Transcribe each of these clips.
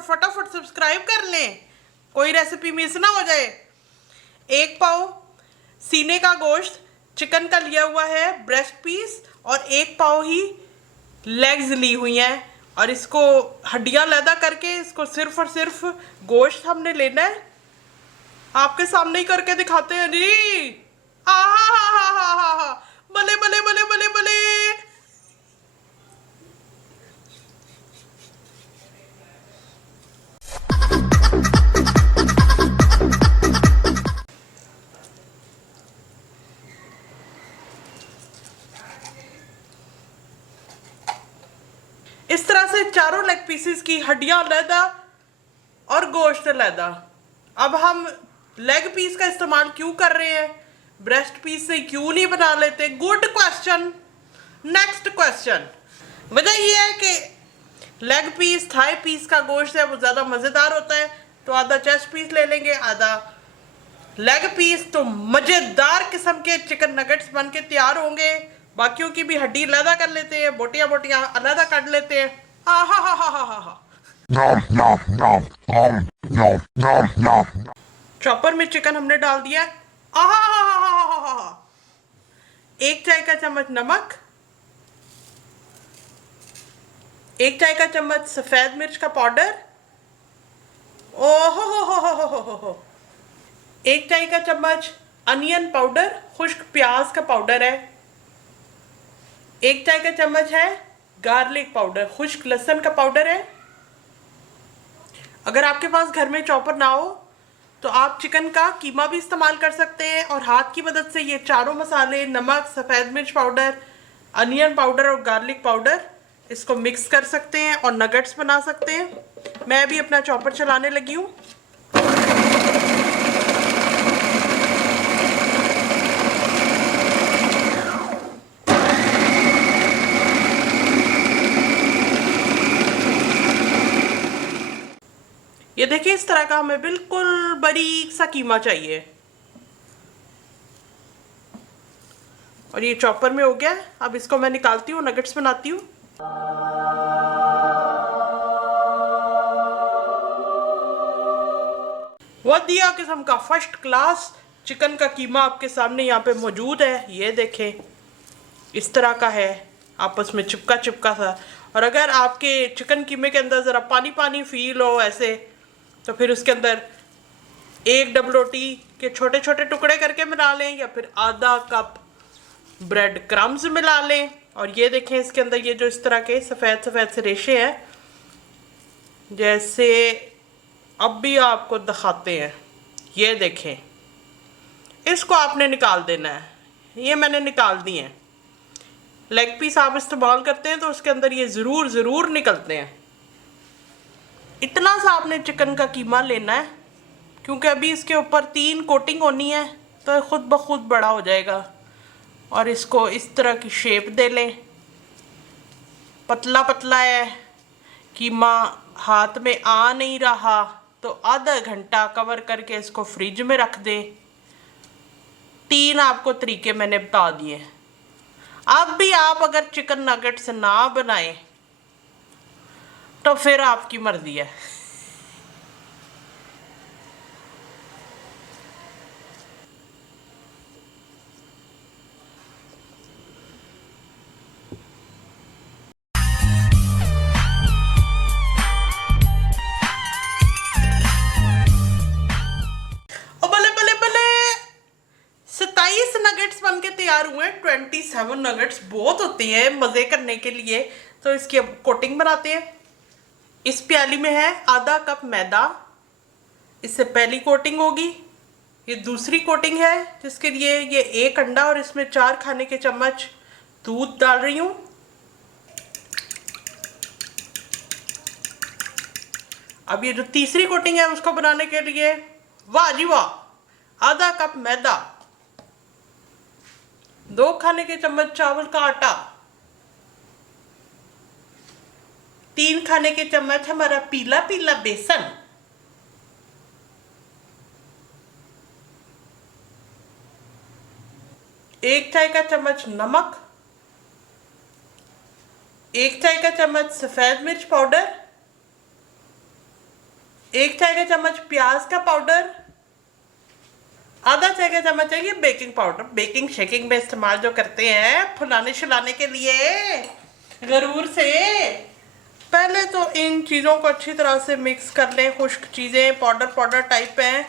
फटाफट सब्सक्राइब कर लें, कोई रेसिपी मिस ना हो जाए। 1 पाव सीने का गोश्त चिकन का लिया हुआ है, ब्रेस्ट पीस, और 1 पाव ही लेग्स ली हुई हैं, और इसको हड्डियां अलग करके इसको सिर्फ और सिर्फ गोश्त हमने लेना है। आपके सामने ही करके दिखाते हैं जी। हा, भले भले भले भले भले। इस तरह से चारों लेग पीसेस की हड्डियां अलहदा और गोश्त अलहदा। अब हम लेग पीस का इस्तेमाल क्यों कर रहे हैं, ब्रेस्ट पीस से क्यों नहीं बना लेते? Good question. Next question. वजह यह है कि लेग पीस, थाई पीस का गोश्त है वो ज़्यादा मज़ेदार होता है, तो आधा चेस्ट पीस ले लेंगे, आधा लेग पीस, तो मज़ेदार किस्म के चिकन नगेट्स बन के तैयार होंगे। बाकियों की भी हड्डी अलहदा कर लेते हैं, बोटियां बोटियां अलहदा काट लेते हैं। हा। चॉपर में चिकन हमने डाल दिया। आहा। 1 चाय का चम्मच नमक, 1 चाय का चम्मच सफेद मिर्च का पाउडर, ओहो, 1 चाय का चम्मच अनियन पाउडर, खुश्क प्याज का पाउडर है, 1 चाय का चम्मच है गार्लिक पाउडर, खुश्क लहसुन का पाउडर है। अगर आपके पास घर में चॉपर ना हो तो आप चिकन का कीमा भी इस्तेमाल कर सकते हैं, और हाथ की मदद से ये चारों मसाले, नमक, सफ़ेद मिर्च पाउडर, अनियन पाउडर और गार्लिक पाउडर, इसको मिक्स कर सकते हैं और नगेट्स बना सकते हैं। मैं भी अपना चॉपर चलाने लगी हूँ। ये देखिए, इस तरह का हमें बिल्कुल बारीक सा कीमा चाहिए, और ये चॉपर में हो गया। अब इसको मैं निकालती हूँ, नगेट्स बनाती हूँ। वधिया किस्म का फर्स्ट क्लास चिकन का कीमा आपके सामने यहाँ पे मौजूद है। ये देखें, इस तरह का है, आपस में चिपका चिपका सा। और अगर आपके चिकन कीमे के अंदर ज़रा पानी पानी फील हो ऐसे, तो फिर उसके अंदर 1 डबल रोटी के छोटे छोटे टुकड़े करके मिला लें, या फिर आधा कप ब्रेड क्रम्स मिला लें। और ये देखें, इसके अंदर ये जो इस तरह के सफ़ेद सफ़ेद से रेशे हैं, जैसे अब भी आपको दिखाते हैं, ये देखें, इसको आपने निकाल देना है। ये मैंने निकाल दिए हैं। लेग पीस आप इस्तेमाल करते हैं तो उसके अंदर ये ज़रूर निकलते हैं। इतना सा आपने चिकन का कीमा लेना है, क्योंकि अभी इसके ऊपर 3 कोटिंग होनी है, तो खुद ब खुद बड़ा हो जाएगा। और इसको इस तरह की शेप दे लें। पतला पतला है कीमा, हाथ में आ नहीं रहा, तो आधा घंटा कवर करके इसको फ्रिज में रख दें। 3 आपको तरीके मैंने बता दिए। अब भी आप अगर चिकन नगेट्स ना बनाएं तो फिर आपकी मर्जी है। ओ बले बले बले, 27 नगेट्स बन के तैयार हुए। 27 नगेट्स बहुत होते हैं मज़े करने के लिए। तो इसकी अब कोटिंग बनाते हैं। इस प्याली में है आधा कप मैदा, इससे पहली कोटिंग होगी। ये दूसरी कोटिंग है, जिसके लिए ये 1 अंडा और इसमें 4 खाने के चम्मच दूध डाल रही हूँ। अब ये जो तीसरी कोटिंग है उसको बनाने के लिए, वाह जी वाह, आधा कप मैदा, 2 खाने के चम्मच चावल का आटा, 3 खाने के चम्मच हमारा पीला पीला बेसन, 1 चाय का चम्मच नमक, 1 चाय का चम्मच सफ़ेद मिर्च पाउडर, 1 चाय का चम्मच प्याज का पाउडर, आधा चाय का चम्मच है ये बेकिंग पाउडर, बेकिंग शेकिंग में इस्तेमाल जो करते हैं फुलाने शिलाने के लिए गरूर से। पहले तो इन चीज़ों को अच्छी तरह से मिक्स कर लें, खुश्क चीज़ें पाउडर पाउडर टाइप हैं,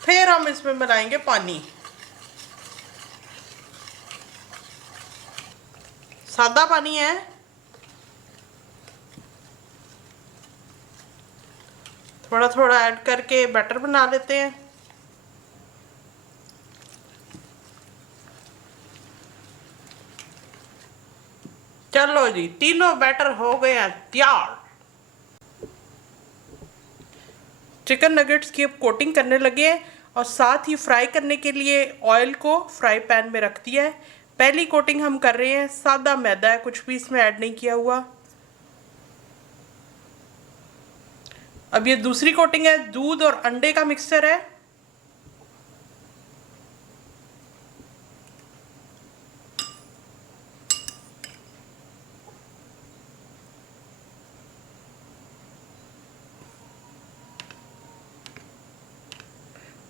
फिर हम इसमें मिलाएंगे पानी, सादा पानी है। थोड़ा थोड़ा ऐड करके बैटर बना लेते हैं। चलो जी, तीनों बैटर हो गए हैं तैयार। चिकन नगेट्स की अब कोटिंग करने लगे हैं और साथ ही फ्राई करने के लिए ऑयल को फ्राई पैन में रख दिया है। पहली कोटिंग हम कर रहे हैं, सादा मैदा है, कुछ भी इसमें ऐड नहीं किया हुआ। अब ये दूसरी कोटिंग है, दूध और अंडे का मिक्सचर है।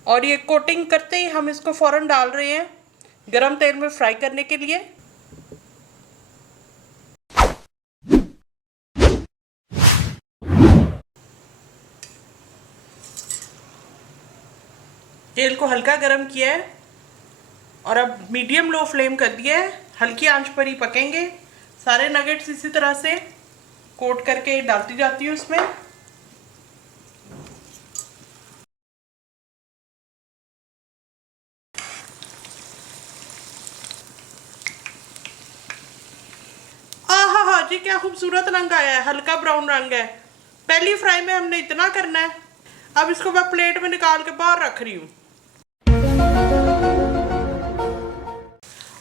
और ये कोटिंग करते ही हम इसको फौरन डाल रहे हैं गरम तेल में फ्राई करने के लिए। तेल को हल्का गरम किया है और अब मीडियम लो फ्लेम कर दिया है, हल्की आंच पर ही पकेंगे। सारे नगेट्स इसी तरह से कोट करके डालती जाती हूँ उसमें। आहा हा जी, क्या खूबसूरत रंग आया है, हल्का ब्राउन रंग है। पहली फ्राई में हमने इतना करना है। अब इसको मैं प्लेट में निकाल के बाहर रख रही हूँ।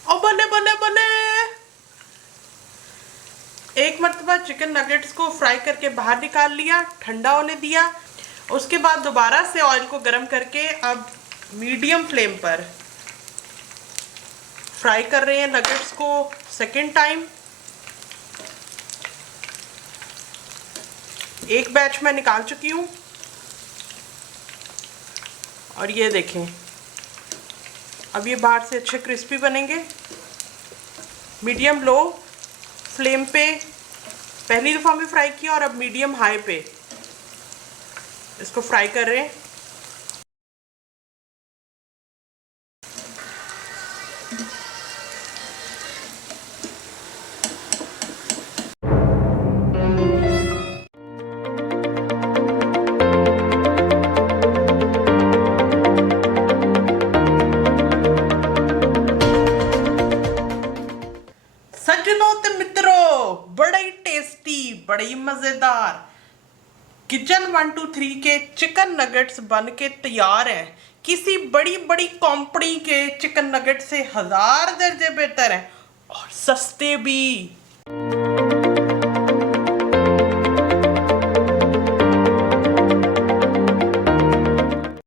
ओ बल्ले बल्ले बल्ले, एक मरतबा चिकन नगेट्स को फ्राई करके बाहर निकाल लिया, ठंडा होने दिया। उसके बाद दोबारा से ऑयल को गर्म करके अब मीडियम फ्लेम पर फ्राई कर रहे हैं नगेट्स को सेकेंड टाइम। एक बैच मैं निकाल चुकी हूँ और ये देखें, अब ये बाहर से अच्छे क्रिस्पी बनेंगे। मीडियम लो फ्लेम पे पहली दफ़ा में फ्राई किया और अब मीडियम हाई पे इसको फ्राई कर रहे हैं। सज्जनों ते मित्रों, बड़ा ही टेस्टी, बड़ा ही मजेदार किचन 123 के चिकन नगेट्स बन के तैयार हैं। किसी बड़ी बड़ी कंपनी के चिकन नगेट से 1000 दर्जे बेहतर हैं और सस्ते भी।